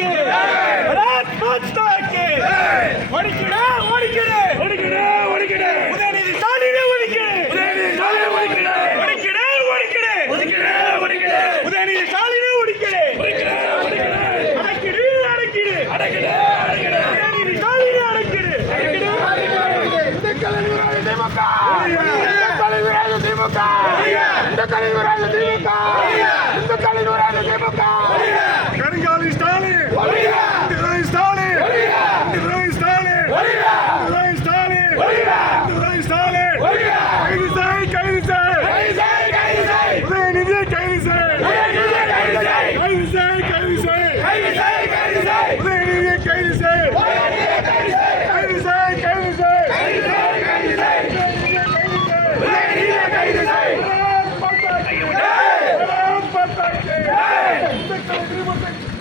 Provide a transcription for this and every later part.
கி பாரத் மாதா கி ஒடுக்கிடு ஒடுக்கிடு ஒடுக்கிடு உதயநிதி ஸ்டாலினை ஒடுக்கிடு உதயநிதி ஸ்டாலினை ஒடுக்கிடு ஒடுக்கிடு ஒடுக்கிடு ஒடுக்கிடு ஒடுக்கிடு உதயநிதி அடக்கிடு அடக்கிடு. அடக்கிடு அடக்கிடு உதயநிதி அடக்கிடு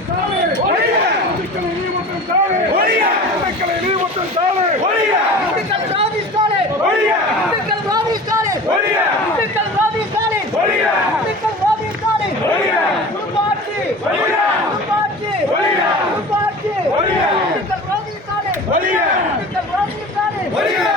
தானே. ஒழிய. இந்துக்களை நீமத்தம் தானே. ஒழிய. இந்துக்களை நீமத்தம் தானே. ஒழிய. இந்துக்கள் ராவி ஸ்டாலே ஒழிய. இந்துக்கள் ராவி ஸ்டாலே ஒழிய. இந்துக்கள் ராவி ஸ்டாலே ஒழிய. இந்துக்கள் ராவி ஸ்டாலே ஒழிய. குருபாட்சி ஒழிய. குருபாட்சி ஒழிய. குருபாட்சி ஒழிய. இந்துக்கள் ராவி ஸ்டாலே ஒழிய. இந்துக்கள் ராவி ஸ்டாலே ஒழிய.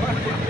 Bye-bye.